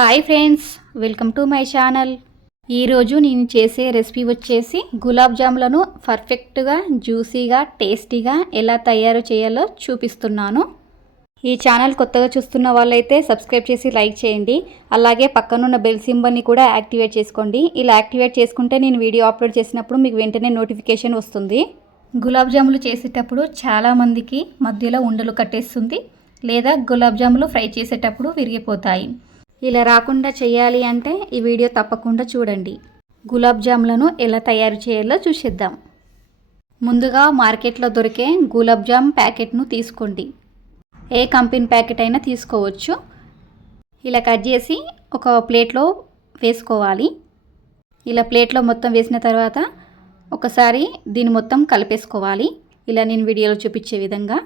Hi friends welcome to my channel ఈరోజు నేను చేసే రెసిపీ వచ్చేసి గులాబ్ జాములను పర్ఫెక్ట్గా జ్యూసీగా టేస్టీగా ఎలా తయారు చేయాలో చూపిస్తున్నాను. ఈ ఛానల్ కొత్తగా చూస్తున్న వాళ్ళైతే సబ్స్క్రైబ్ చేసి లైక్ చేయండి. అలాగే పక్కనున్న బెల్ సింబల్ని కూడా యాక్టివేట్ చేసుకోండి. ఇలా యాక్టివేట్ చేసుకుంటే నేను వీడియో అప్లోడ్ చేసినప్పుడు మీకు వెంటనే నోటిఫికేషన్ వస్తుంది. గులాబ్ జాములు చేసేటప్పుడు చాలామందికి మధ్యలో ఉండలు కట్టేస్తుంది లేదా గులాబ్ జాములు ఫ్రై చేసేటప్పుడు విరిగిపోతాయి. ఇలా రాకుండా చేయాలి అంటే ఈ వీడియో తప్పకుండా చూడండి. గులాబ్ జాములను ఎలా తయారు చేయాలో చూసిద్దాం. ముందుగా మార్కెట్లో దొరికే గులాబ్ జామ్ ప్యాకెట్ను తీసుకోండి. ఏ కంపెనీ ప్యాకెట్ అయినా తీసుకోవచ్చు. ఇలా కట్ చేసి ఒక ప్లేట్లో వేసుకోవాలి. ఇలా ప్లేట్లో మొత్తం వేసిన తర్వాత ఒకసారి దీన్ని మొత్తం కలిపేసుకోవాలి. ఇలా నేను వీడియోలో చూపించే విధంగా.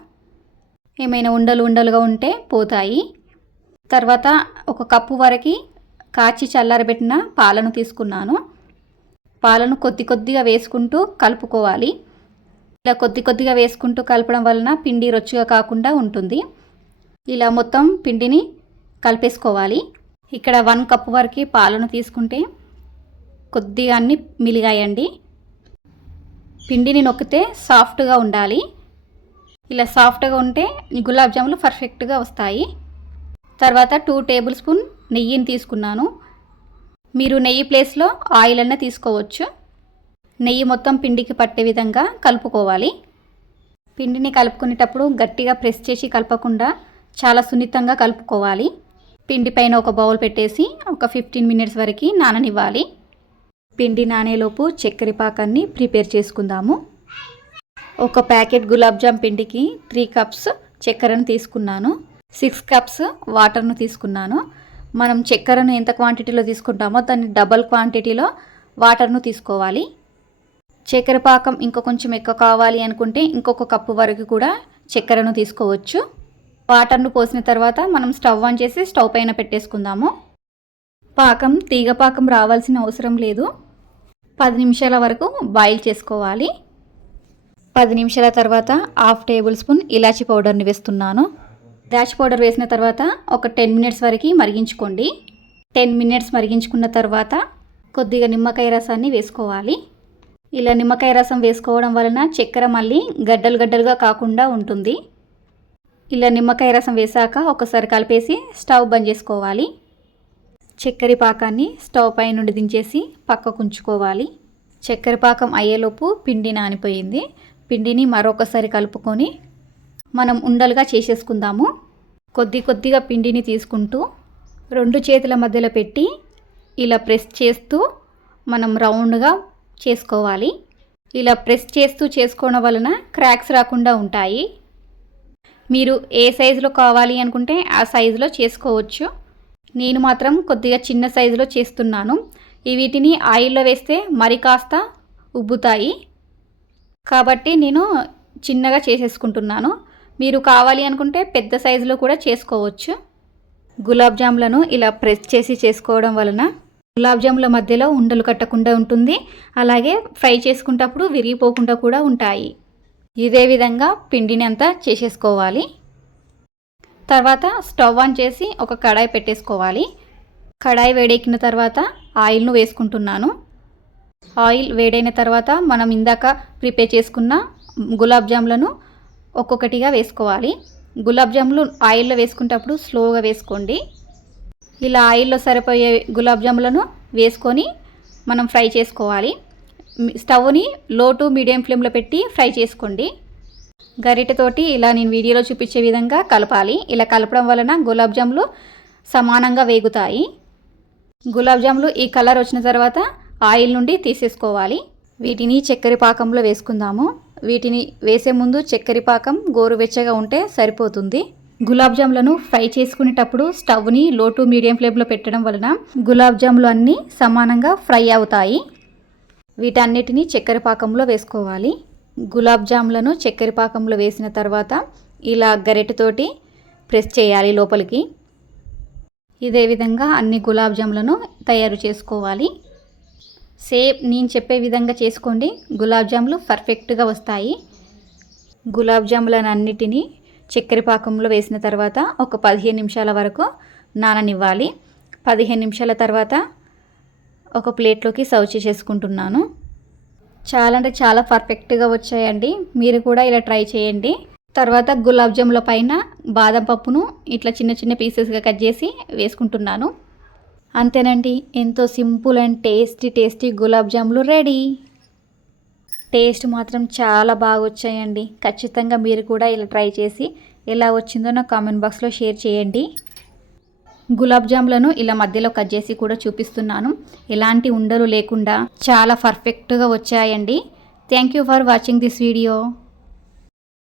ఏమైనా ఉండలు ఉండలుగా ఉంటే పోతాయి. తర్వాత ఒక కప్పు వరకు కాచి చల్లారబెట్టిన పాలను తీసుకున్నాను. పాలను కొద్ది కొద్దిగా వేసుకుంటూ కలుపుకోవాలి. ఇలా కొద్ది కొద్దిగా వేసుకుంటూ కలపడం వలన పిండి రొచ్చుగా కాకుండా ఉంటుంది. ఇలా మొత్తం పిండిని కలిపేసుకోవాలి. ఇక్కడ వన్ కప్ వరకు పాలను తీసుకుంటే కొద్దిగా అన్ని మిలిగాయండి పిండిని నొక్కితే సాఫ్ట్గా ఉండాలి. ఇలా సాఫ్ట్గా ఉంటే గులాబ్ జాములు పర్ఫెక్ట్గా వస్తాయి. తర్వాత టూ టేబుల్ స్పూన్ నెయ్యిని తీసుకున్నాను. మీరు నెయ్యి ప్లేస్లో ఆయిల్ అన్న తీసుకోవచ్చు. నెయ్యి మొత్తం పిండికి పట్టే విధంగా కలుపుకోవాలి. పిండిని కలుపుకునేటప్పుడు గట్టిగా ప్రెస్ చేసి కలపకుండా చాలా సున్నితంగా కలుపుకోవాలి. పిండి పైన ఒక బౌల్ పెట్టేసి ఒక ఫిఫ్టీన్ మినిట్స్ వరకు నాననివ్వాలి. పిండి నానేలోపు చక్కెర పాకాన్ని ప్రిపేర్ చేసుకుందాము. ఒక ప్యాకెట్ గులాబ్ జామ్ పిండికి త్రీ కప్స్ చక్కెరను తీసుకున్నాను. సిక్స్ కప్స్ వాటర్ను తీసుకున్నాను. మనం చక్కెరను ఎంత క్వాంటిటీలో తీసుకుంటామో దాన్ని డబల్ క్వాంటిటీలో వాటర్ను తీసుకోవాలి. చక్కెర పాకం ఇంకా కొంచెం ఎక్కువ కావాలి అనుకుంటే ఇంకొక కప్పు వరకు కూడా చక్కెరను తీసుకోవచ్చు. వాటర్ను పోసిన తర్వాత మనం స్టవ్ ఆన్ చేసి స్టవ్ పైన పెట్టేసుకుందాము. పాకం తీగ పాకం రావాల్సిన అవసరం లేదు. పది నిమిషాల వరకు బాయిల్ చేసుకోవాలి. పది నిమిషాల తర్వాత హాఫ్ టేబుల్ స్పూన్ ఇలాచి పౌడర్ని వేస్తున్నాను. ఇలాచీ పౌడర్ వేసిన తర్వాత ఒక టెన్ మినిట్స్ వరకు మరిగించుకోండి. టెన్ మినిట్స్ మరిగించుకున్న తర్వాత కొద్దిగా నిమ్మకాయ రసాన్ని వేసుకోవాలి. ఇలా నిమ్మకాయ రసం వేసుకోవడం వలన చక్కెర మళ్ళీ గడ్డలు గడ్డలుగా కాకుండా ఉంటుంది. ఇలా నిమ్మకాయ రసం వేసాక ఒకసారి కలిపేసి స్టవ్ బంద్ చేసుకోవాలి. చక్కెర పాకాన్ని స్టవ్ పై నుండి దించేసి పక్కకు ఉంచుకోవాలి. చక్కెర పాకం అయ్యేలోపు పిండి నానిపోయింది. పిండిని మరొకసారి కలుపుకొని మనం ఉండలుగా చేసేసుకుందాము. కొద్ది కొద్దిగా పిండిని తీసుకుంటూ రెండు చేతుల మధ్యలో పెట్టి ఇలా ప్రెస్ చేస్తూ మనం రౌండ్గా చేసుకోవాలి. ఇలా ప్రెస్ చేస్తూ చేసుకోవడం వలన క్రాక్స్ రాకుండా ఉంటాయి. మీరు ఏ సైజులో కావాలి అనుకుంటే ఆ సైజులో చేసుకోవచ్చు. నేను మాత్రం కొద్దిగా చిన్న సైజులో చేస్తున్నాను. వీటిని ఆయిల్లో వేస్తే మరి కాస్త ఉబ్బుతాయి. కాబట్టి నేను చిన్నగా చేసేసుకుంటున్నాను. మీరు కావాలి అనుకుంటే పెద్ద సైజులో కూడా చేసుకోవచ్చు. గులాబ్ జాములను ఇలా ప్రెస్ చేసి చేసుకోవడం వలన గులాబ్ జాముల మధ్యలో ఉండలు కట్టకుండా ఉంటుంది. అలాగే ఫ్రై చేసుకునేటప్పుడు విరిగిపోకుండా కూడా ఉంటాయి. ఇదే విధంగా పిండిని అంతా చేసేసుకోవాలి. తర్వాత స్టవ్ ఆన్ చేసి ఒక కడాయి పెట్టేసుకోవాలి. కడాయి వేడెక్కిన తర్వాత ఆయిల్ను వేసుకుంటున్నాను. ఆయిల్ వేడైన తర్వాత మనం ఇందాక ప్రిపేర్ చేసుకున్న గులాబ్ జాములను ఒక్కొక్కటిగా వేసుకోవాలి. గులాబ్ జాములు ఆయిల్లో వేసుకునేటప్పుడు స్లోగా వేసుకోండి. ఇలా ఆయిల్లో సరిపోయే గులాబ్ జాములను వేసుకొని మనం ఫ్రై చేసుకోవాలి. స్టవ్ని లో టు మీడియం ఫ్లేమ్లో పెట్టి ఫ్రై చేసుకోండి. గరిటెతోటి ఇలా నేను వీడియోలో చూపించే విధంగా కలపాలి. ఇలా కలపడం వలన గులాబ్ జాములు సమానంగా వేగుతాయి. గులాబ్ జాములు ఈ కలర్ వచ్చిన తర్వాత ఆయిల్ నుండి తీసేసుకోవాలి. వీటిని చక్కెర పాకంలో వేసుకుందాము. వీటిని వేసే ముందు చక్కెర పాకం గోరువెచ్చగా ఉంటే సరిపోతుంది. గులాబ్ జాములను ఫ్రై చేసుకునేటప్పుడు స్టవ్ని లో టు మీడియం ఫ్లేమ్లో పెట్టడం వలన గులాబ్ జాములు అన్నీ సమానంగా ఫ్రై అవుతాయి. వీటన్నిటిని చక్కెర పాకంలో వేసుకోవాలి. గులాబ్ జాములను చక్కెర పాకంలో వేసిన తర్వాత ఇలా గరిటెతోటి ప్రెస్ చేయాలి లోపలికి. ఇదే విధంగా అన్ని గులాబ్ జాములను తయారు చేసుకోవాలి. సేమ్ నేను చెప్పే విధంగా చేసుకోండి. గులాబ్ జాములు పర్ఫెక్ట్గా వస్తాయి. గులాబ్ జాములను అన్నిటినీ చక్కెర పాకంలో వేసిన తర్వాత ఒక పదిహేను నిమిషాల వరకు నాననివ్వాలి. పదిహేను నిమిషాల తర్వాత ఒక ప్లేట్లోకి సర్వ్ చేసేసుకుంటున్నాను. చాలా అంటే చాలా పర్ఫెక్ట్గా వచ్చాయండి. మీరు కూడా ఇలా ట్రై చేయండి. తర్వాత గులాబ్ జాముల పైన బాదం పప్పును ఇట్లా చిన్న చిన్న పీసెస్గా కట్ చేసి వేసుకుంటున్నాను. అంతేనండి ఎంతో simple and tasty tasty gulab జాములు రెడీ. టేస్ట్ మాత్రం చాలా బాగా వచ్చాయండి. ఖచ్చితంగా మీరు కూడా ఇలా ట్రై చేసి ఎలా వచ్చిందో నా కామెంట్ బాక్స్లో షేర్ చేయండి. గులాబ్ జాములను ఇలా మధ్యలో కట్ చేసి కూడా చూపిస్తున్నాను. ఎలాంటి ఉండలు లేకుండా చాలా పర్ఫెక్ట్గా వచ్చాయండి. Thank you for watching this video.